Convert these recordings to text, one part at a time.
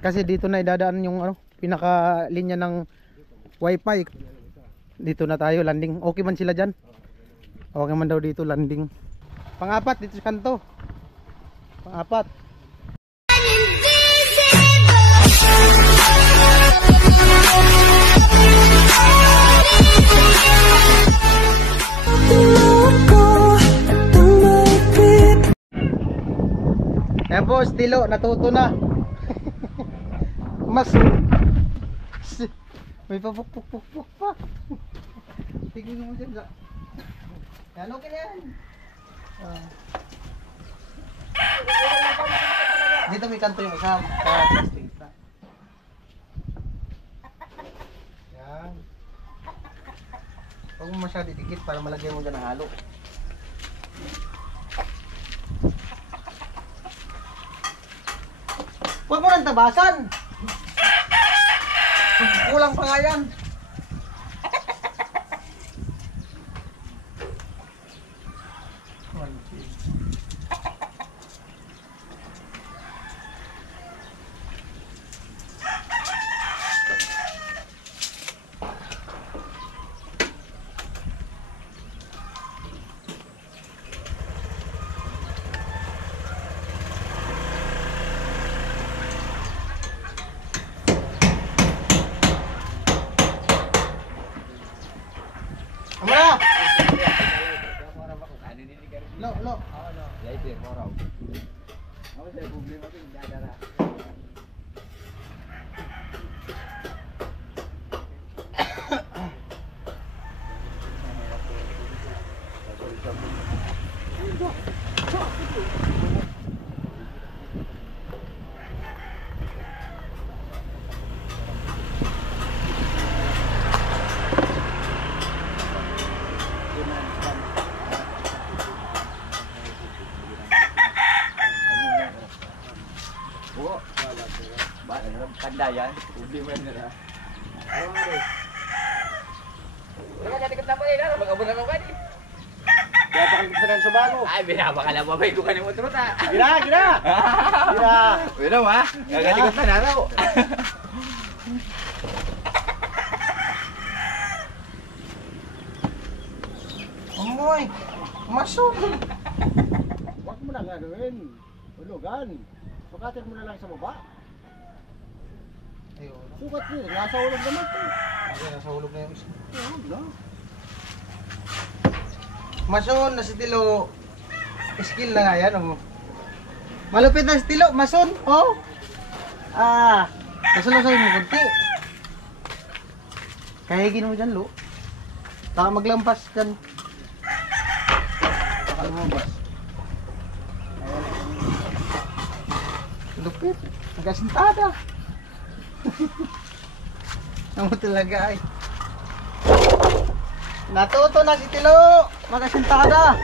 Kasi dito na idadaan yung ano, pinaka linya ng wifi. Dito na tayo landing. Okay man sila dyan? Okay man daw dito landing. Pang-apat dito sa kanto. Pang-apat. Ayan po, estilo, natuto na. Mas may papuk-puk-puk pa. Tignan mo dyan. Yan, okay na yan. Dito may kanto yung isa. Yan. Huwag mo masyado dikit para malagyan mo dyan ng halo. Huwag mo nang tabasan. Kulang pa nga yan. Amara! Lo, lo. Lighter mo raw. Ako sa problema ko yung dadara. Kanda yan, problema na. Ano nga rin? Wala ka dati na pa rin, mag-abon na ka rin. Kaya pa kang gusto sa bago. Ay, binabaka na babay ko ka ni motor ta. Gira, gira! Gira! Wala ma, gagatikot na naraw. Amoy! Masok! Huwag mo na gagawin. Hulugan. Sukatin mo na lang sa baba. Ayun. Sukat niya. Nasa ulog naman ito. Ayun, nasa hulog na yung isa. Ayun na. Mason, na si Tilo. Skill na nga yan, oh. Malupit na si Tilo, Mason, oh. Nasunod-sunod mo kunti. Kahigin mo dyan, lo. Baka maglampas dyan. Baka lumabas. Lupit. Nagasintada. Ano talaga ay. Natuto na si Tilo. Magasintada.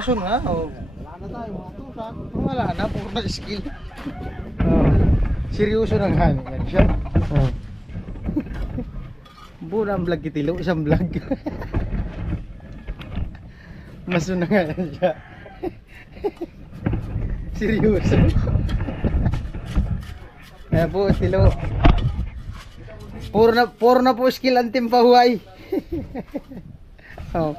Bakasyon nga, oh. Wala na tayo, mga tusak. Wala na, puro na skill. Oh. Seryoso na nga yan siya. Oh. Buna ang vlog kitilo, isang vlog. Maso na nga yan siya. Seryoso. Ayan po, tilo. Puro na po skill ang timpahuay. Oh.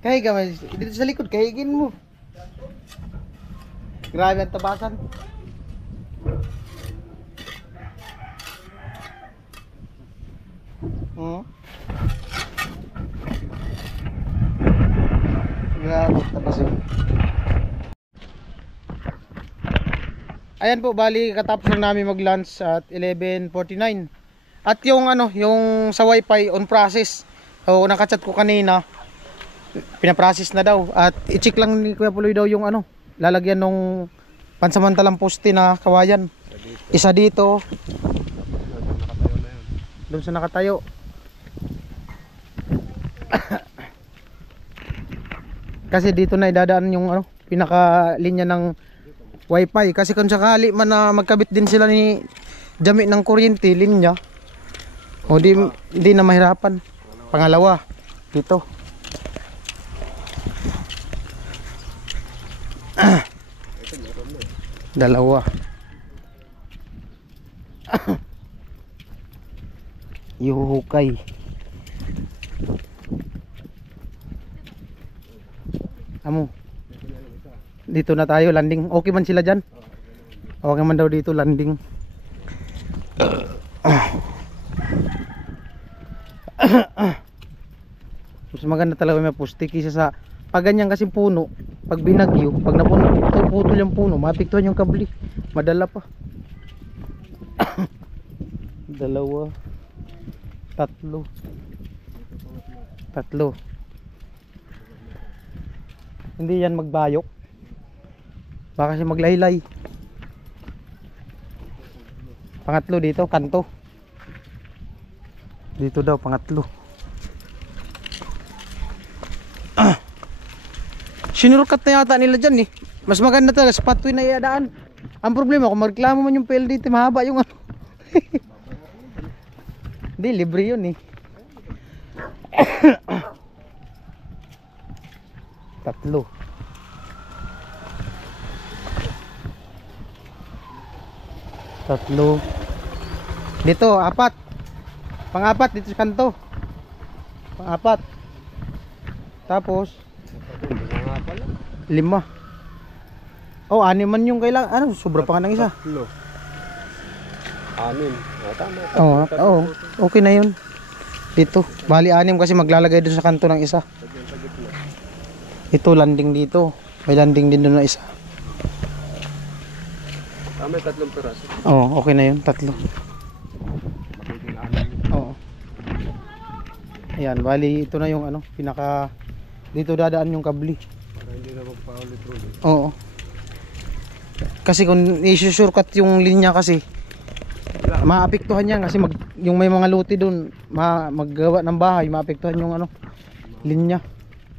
Kaya ka, dito sa likod, kahigin mo. Grabe ang tabasan. Grabe ang tabasan. Ayan po, bali katapos lang namin mag-lunch at 11:49. At yung yung sa wifi on process. So nakachat ko kanina, pinaprocess na daw. At i-check lang ni Kuya Puloy daw yung lalagyan nung pansamantalang poste na kawayan. Isa dito. Doon sa nakatayo. Kasi dito na idadaan yung pinaka linya ng wifi. Kasi kung sakali man na magkabit din sila ni Jami ng kuryente, linya, o di na mahirapan. Pangalawa, dito. Dalawa. Yuhukay. Amo. Dito na tayo, landing. Okay man sila dyan? Okay man daw dito, landing. Mas maganda talaga may poste kaysa sa pag ganyan kasi puno, pag binagyo, pag napuno, putol yung puno, maapektuhan yung kabli. Madala pa. Dalawa, tatlo. Hindi yan magbayok. Baka siya maglaylay. Pangatlo dito, kanto. Dito daw, pangatlo. Sinurkat na yata nila dyan eh. Mas maganda talaga, sa patwin na iadaan. Ang problema, kung magreklamo man yung PLDT, mahaba yung Hindi, libre yun eh. Tatlo. Dito, apat. Pang-apat dito sa kanto. Pang-apat. Tapos 5. Oh, 6 man yung kailangan. Sobra pa nga ng isa. 3. 6. Tama. Oo, okay na yun. Dito, bali 6 kasi maglalagay doon sa kanto ng isa. Ito, landing dito. May landing din doon na isa. May 3 piraso. Oo, okay na yun, 3. Oo. Ayan, bali ito na yung pinaka dito dadaan yung kabli. Para hindi na magpaulit-ulit. Oo. Kasi kung i-shortcut yung linya kasi maapektuhan yan kasi yung may mga luti doon maggawa ng bahay, maapektuhan yung linya.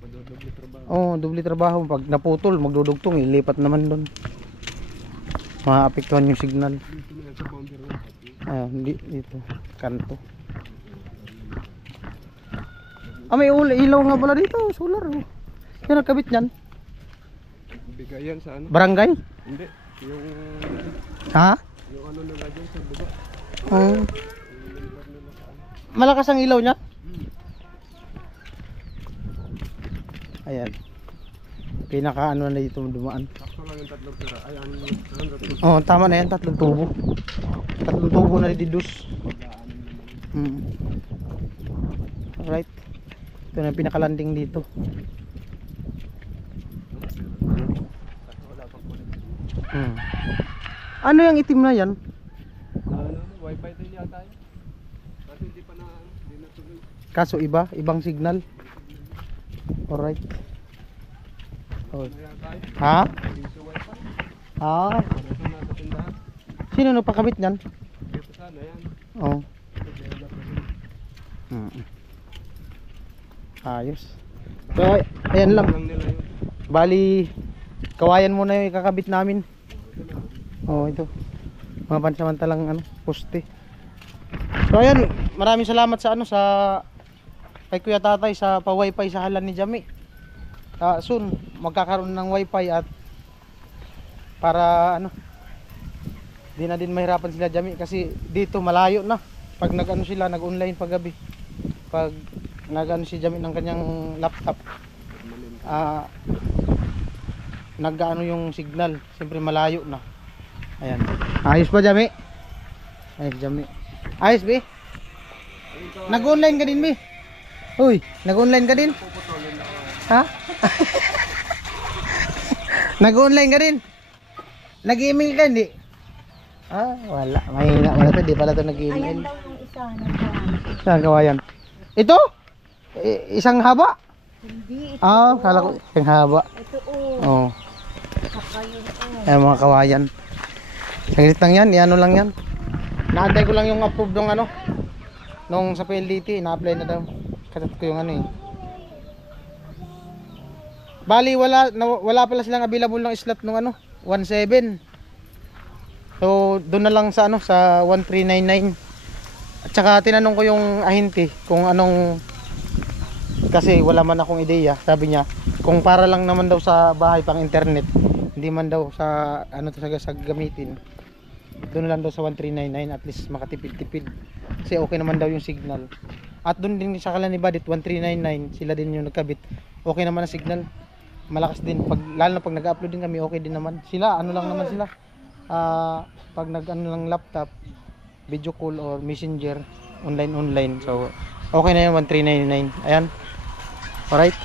Madudubli trabaho. Oo, doble trabaho. Pag naputol, magdudugtong, ilipat naman doon. Maapektuhan yung signal. Ayun, dito, kanto. May ilaw nga pala dito, solar. Yan nagkabit yan. Bigayan sa Barangay? Hindi, yung Ha? yung nila dyan sa buga. Malakas ang ilaw niya? Ayan. Pinaka na dito dumaan. Sakto lang yung 3 pira. Ay, Oh, tama na yan, 3 tubo. 3 tubo na didus. Alright. Ito na yung pinaka-landing dito. Ano yung itim na yan? Wi-Fi din yata yun. Kasi hindi pa na, hindi na tuloy. Kaso ibang signal. Alright. Oh. Ha? Ah. Sino nagpakabit niyan? Dito sana yan. Oh. Ayos. So, ayan lang. nila yun. Bali, kawayan muna yung ikakabit namin. Oh, ito. Mga pansamantalang ano, poste. So ayan, maraming salamat sa ano sa kay Kuya Tatay sa pa-wifi sa halan ni Jami. Soon magkakaroon ng wifi at para ano di na din mahirapan sila Jami kasi dito malayo na pag nag-ano sila nag-online pag gabi. Pag nag-ano si Jami ng kanyang laptop nag-ano yung signal, siyempre malayo na. Ayan. Ayos ba Jami? Ayos Jami. Ayos be? Nag-online ka din be? Uy, nag-online ka din? Ha? Nag-online ka din? Nag-email ka hindi? Wala. Mahina. Wala to. Di pala to nag-email. Ayan daw yung isa nagkawan. Saan kawayan? Ito? Isang haba? Hindi, ito. Kala ko isang haba. Ito Oo. Saka yun Ayan mga kawayan. Saglit lang yan. Iano lang yan. Na-apply ko lang yung approve ng ano. Nung sa PLDT. Na-apply na daw. Katat ko yung ano eh. Bali wala pala silang available ng slot nung ano 17. So doon na lang sa ano sa 1399. At saka tinanong ko yung ahente kung anong, kasi wala man akong ideya. Sabi niya kung para lang naman daw sa bahay pang internet, hindi man daw sa ano to sa gamitin. Doon lang daw sa 1399 at least makatipid-tipid. Kasi okay naman daw yung signal. At doon din sa kalan ni Badit 1399 sila din yung nagkabit. Okay naman ang signal. Malakas din pag lalo na pag nag-upload din kami, okay din naman. Sila ano lang naman sila. Pag nag-ano lang laptop, video call or messenger, online. So okay na yung 1399. Ayan. Alright.